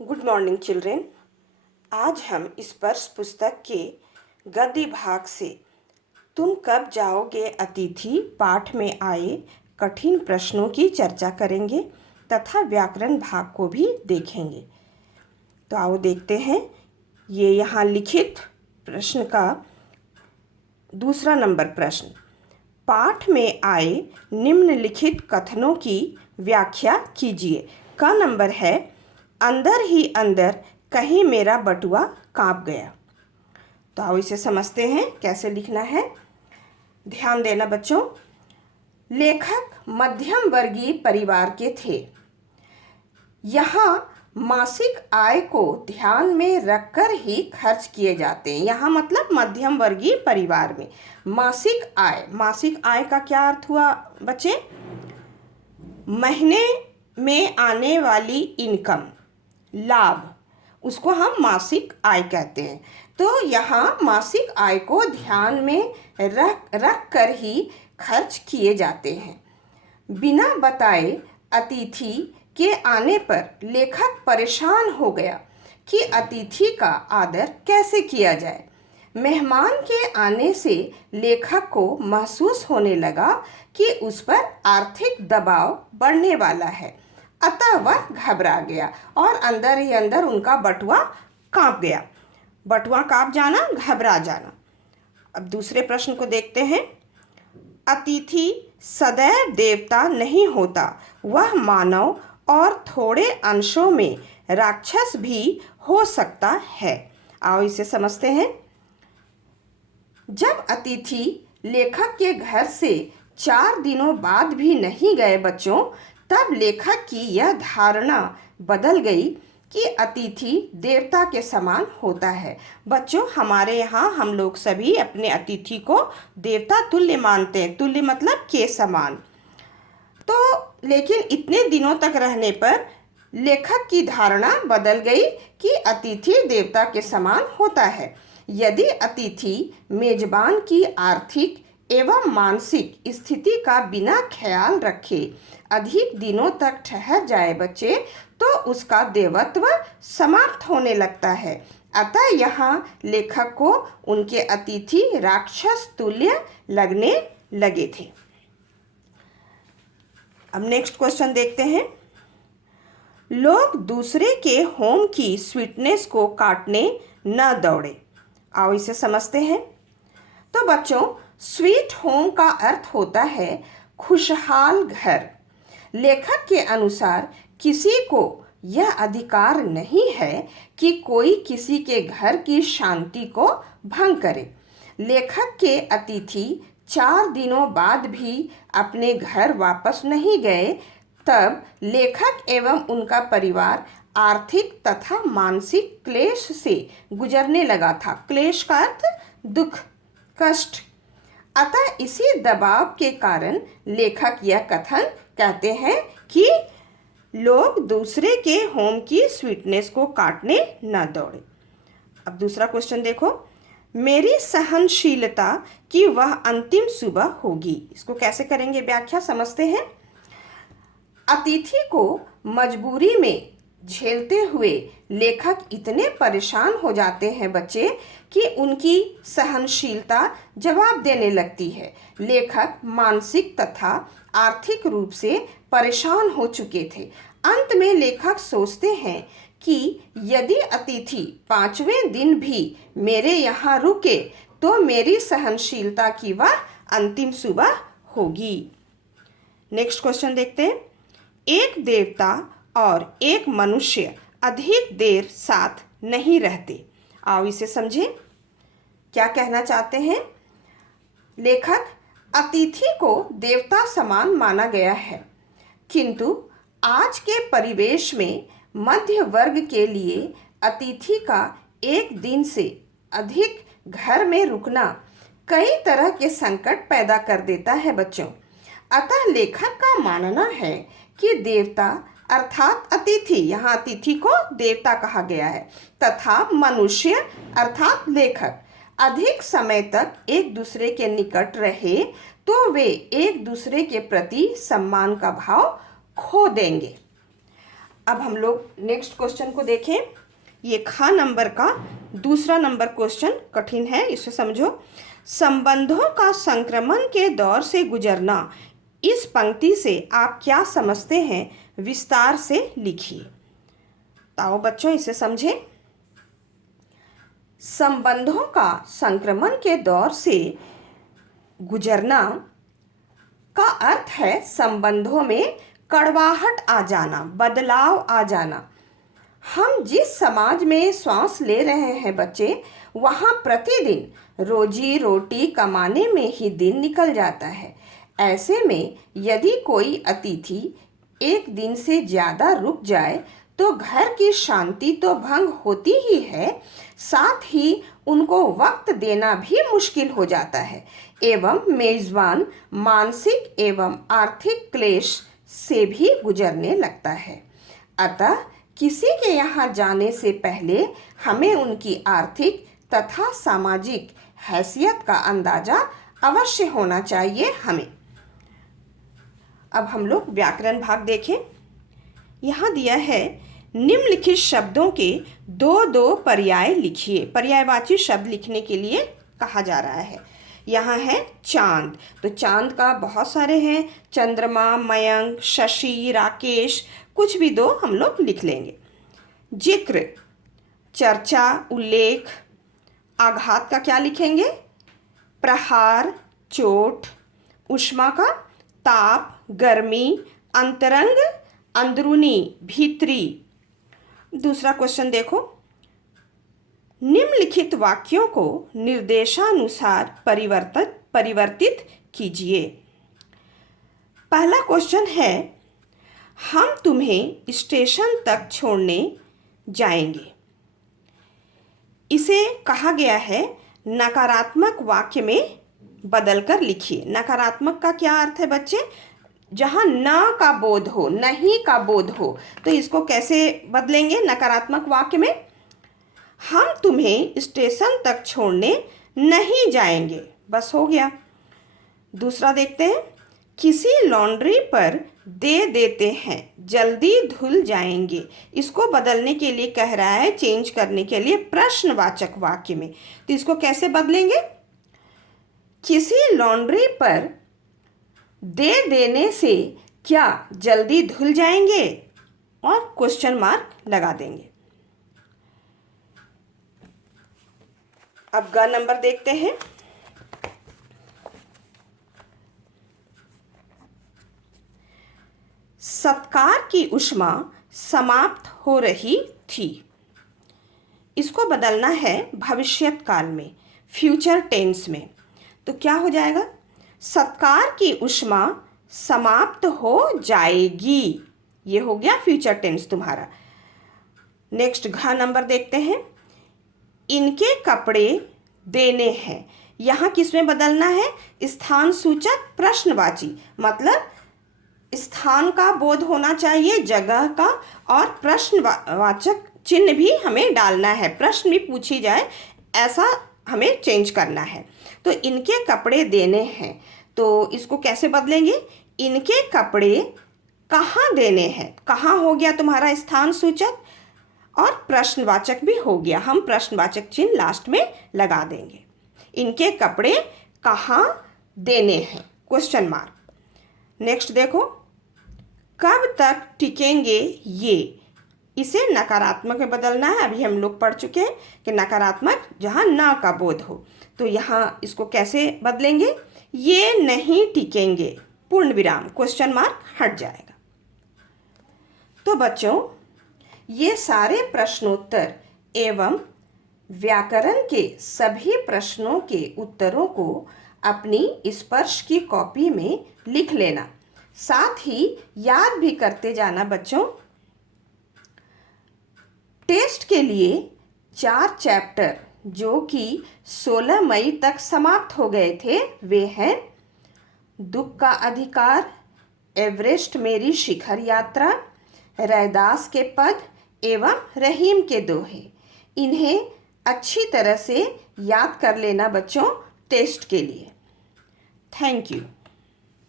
Good morning children. आज हम स्पर्श पुस्तक के गद्य भाग से तुम कब जाओगे अतिथि पाठ में आए कठिन प्रश्नों की चर्चा करेंगे तथा व्याकरण भाग को भी देखेंगे। तो आओ देखते हैं। ये यहाँ लिखित प्रश्न का दूसरा नंबर प्रश्न, पाठ में आए निम्नलिखित कथनों की व्याख्या कीजिए। का नंबर है, अंदर ही अंदर कहीं मेरा बटुआ कांप गया। तो आओ इसे समझते हैं कैसे लिखना है। ध्यान देना बच्चों। लेखक मध्यम वर्गीय परिवार के थे। यहाँ मासिक आय को ध्यान में रखकर ही खर्च किए जाते हैं। यहाँ मतलब मध्यम वर्गीय परिवार में मासिक आय का क्या अर्थ हुआ बच्चे? महीने में आने वाली इनकम, लाभ, उसको हम मासिक आय कहते हैं। तो यहाँ मासिक आय को ध्यान में रख कर ही खर्च किए जाते हैं। बिना बताए अतिथि के आने पर लेखक परेशान हो गया कि अतिथि का आदर कैसे किया जाए। मेहमान के आने से लेखक को महसूस होने लगा कि उस पर आर्थिक दबाव बढ़ने वाला है, अतः वह घबरा गया और अंदर ही अंदर उनका बटुआ कांप गया। बटुआ कांप जाना, घबरा जाना। अब दूसरे प्रश्न को देखते हैं। अतिथि सदैव देवता नहीं होता, वह मानव और थोड़े अंशों में राक्षस भी हो सकता है। आओ इसे समझते हैं। जब अतिथि लेखक के घर से 4 दिनों बाद भी नहीं गए बच्चों, तब लेखक की यह धारणा बदल गई कि अतिथि देवता के समान होता है। बच्चों, हमारे यहाँ हम लोग सभी अपने अतिथि को देवता तुल्य मानते हैं। तुल्य मतलब के समान। तो लेकिन इतने दिनों तक रहने पर लेखक की धारणा बदल गई कि अतिथि देवता के समान होता है। यदि अतिथि मेजबान की आर्थिक एवं मानसिक स्थिति का बिना ख्याल रखे अधिक दिनों तक ठहर जाए बच्चे, तो उसका देवत्व समाप्त होने लगता है। अतः यहाँ लेखक को उनके अतिथि राक्षस तुल्य लगने लगे थे। अब नेक्स्ट क्वेश्चन देखते हैं। लोग दूसरे के होम की स्वीटनेस को काटने न दौड़े। आओ इसे समझते हैं। तो बच्चों, स्वीट होम का अर्थ होता है खुशहाल घर। लेखक के अनुसार किसी को यह अधिकार नहीं है कि कोई किसी के घर की शांति को भंग करे। लेखक के अतिथि 4 दिनों बाद भी अपने घर वापस नहीं गए, तब लेखक एवं उनका परिवार आर्थिक तथा मानसिक क्लेश से गुजरने लगा था। क्लेश का अर्थ दुख, कष्ट। अतः इसी दबाव के कारण लेखक यह कथन कहते हैं कि लोग दूसरे के होम की स्वीटनेस को काटने न दौड़े। अब दूसरा क्वेश्चन देखो। मेरी सहनशीलता की वह अंतिम सुबह होगी। इसको कैसे करेंगे व्याख्या, समझते हैं। अतिथि को मजबूरी में झेलते हुए लेखक इतने परेशान हो जाते हैं बच्चे कि उनकी सहनशीलता जवाब देने लगती है। लेखक मानसिक तथा आर्थिक रूप से परेशान हो चुके थे। अंत में लेखक सोचते हैं कि यदि अतिथि 5वें दिन भी मेरे यहाँ रुके तो मेरी सहनशीलता की वह अंतिम सुबह होगी। नेक्स्ट क्वेश्चन देखते हैं। एक देवता और एक मनुष्य अधिक देर साथ नहीं रहते। आओ इसे समझें, क्या कहना चाहते हैं। लेखक, अतिथि को देवता समान माना गया है, किंतु आज के परिवेश में मध्य वर्ग के लिए अतिथि का एक दिन से अधिक घर में रुकना कई तरह के संकट पैदा कर देता है बच्चों। अतः लेखक का मानना है कि देवता अर्थात अतिथि, यहाँ अतिथि को देवता कहा गया है, तथा मनुष्य अर्थात लेखक अधिक समय तक एक दूसरे के निकट रहे तो वे एक दूसरे के प्रति सम्मान का भाव खो देंगे। अब हम लोग नेक्स्ट क्वेश्चन को देखें। ये ख नंबर का दूसरा नंबर क्वेश्चन कठिन है, इसे समझो। संबंधों का संक्रमण के दौर से गुजरना, इस पंक्ति से आप क्या समझते हैं, विस्तार से लिखिए। आओ बच्चों इसे समझें। संबंधों का संक्रमण के दौर से गुजरना का अर्थ है संबंधों में कड़वाहट आ जाना, बदलाव आ जाना। हम जिस समाज में श्वास ले रहे हैं बच्चे, वहाँ प्रतिदिन रोजी रोटी कमाने में ही दिन निकल जाता है। ऐसे में यदि कोई अतिथि एक दिन से ज़्यादा रुक जाए तो घर की शांति तो भंग होती ही है, साथ ही उनको वक्त देना भी मुश्किल हो जाता है एवं मेज़बान मानसिक एवं आर्थिक क्लेश से भी गुजरने लगता है। अतः किसी के यहाँ जाने से पहले हमें उनकी आर्थिक तथा सामाजिक हैसियत का अंदाज़ा अवश्य होना चाहिए हमें। अब हम लोग व्याकरण भाग देखें। यहाँ दिया है निम्नलिखित शब्दों के दो दो पर्याय लिखिए। पर्यायवाची शब्द लिखने के लिए कहा जा रहा है। यहाँ है चांद, तो चांद का बहुत सारे हैं, चंद्रमा, मयंक, शशि, राकेश, कुछ भी दो हम लोग लिख लेंगे। जिक्र, चर्चा, उल्लेख। आघात का क्या लिखेंगे? प्रहार, चोट। उष्मा का ताप, गर्मी। अंतरंग, अंदरूनी, भीतरी। दूसरा क्वेश्चन देखो। निम्नलिखित वाक्यों को निर्देशानुसार परिवर्तित कीजिए। पहला क्वेश्चन है, हम तुम्हें स्टेशन तक छोड़ने जाएंगे। इसे कहा गया है नकारात्मक वाक्य में बदलकर लिखिए। नकारात्मक का क्या अर्थ है बच्चे? जहाँ ना का बोध हो, नहीं का बोध हो, तो इसको कैसे बदलेंगे नकारात्मक वाक्य में? हम तुम्हें स्टेशन तक छोड़ने नहीं जाएंगे, बस हो गया। दूसरा देखते हैं। किसी लॉन्ड्री पर दे देते हैं, जल्दी धुल जाएंगे। इसको बदलने के लिए कह रहा है, चेंज करने के लिए प्रश्नवाचक वाक्य में। तो इसको कैसे बदलेंगे? किसी लॉन्ड्री पर दे देने से क्या जल्दी धुल जाएंगे, और क्वेश्चन मार्क लगा देंगे। अब ग नंबर देखते हैं। सत्कार की उष्मा समाप्त हो रही थी। इसको बदलना है भविष्यत काल में, फ्यूचर टेंस में। तो क्या हो जाएगा? सत्कार की उष्मा समाप्त हो जाएगी। ये हो गया फ्यूचर टेंस तुम्हारा। नेक्स्ट घ नंबर देखते हैं। इनके कपड़े देने हैं। यहाँ किसमें बदलना है? स्थान सूचक प्रश्नवाची, मतलब स्थान का बोध होना चाहिए, जगह का, और प्रश्नवाचक चिन्ह भी हमें डालना है। प्रश्न भी पूछी जाए ऐसा हमें चेंज करना है। तो इनके कपड़े देने हैं, तो इसको कैसे बदलेंगे? इनके कपड़े कहाँ देने हैं। कहाँ हो गया तुम्हारा स्थान सूचक, और प्रश्नवाचक भी हो गया। हम प्रश्नवाचक चिन्ह लास्ट में लगा देंगे। इनके कपड़े कहाँ देने हैं, क्वेश्चन मार्क। नेक्स्ट देखो। कब तक टिकेंगे ये, इसे नकारात्मक में बदलना है। अभी हम लोग पढ़ चुके हैं कि नकारात्मक जहाँ ना का बोध हो, तो यहाँ इसको कैसे बदलेंगे? ये नहीं टिकेंगे, पूर्ण विराम, क्वेश्चन मार्क हट जाएगा। तो बच्चों, ये सारे प्रश्नोत्तर एवं व्याकरण के सभी प्रश्नों के उत्तरों को अपनी स्पर्श की कॉपी में लिख लेना। साथ ही याद भी करते जाना बच्चों। टेस्ट के लिए 4 चैप्टर जो कि 16 मई तक समाप्त हो गए थे, वे हैं दुख का अधिकार, एवरेस्ट मेरी शिखर यात्रा, रैदास के पद एवं रहीम के दोहे। इन्हें अच्छी तरह से याद कर लेना बच्चों टेस्ट के लिए। Thank you.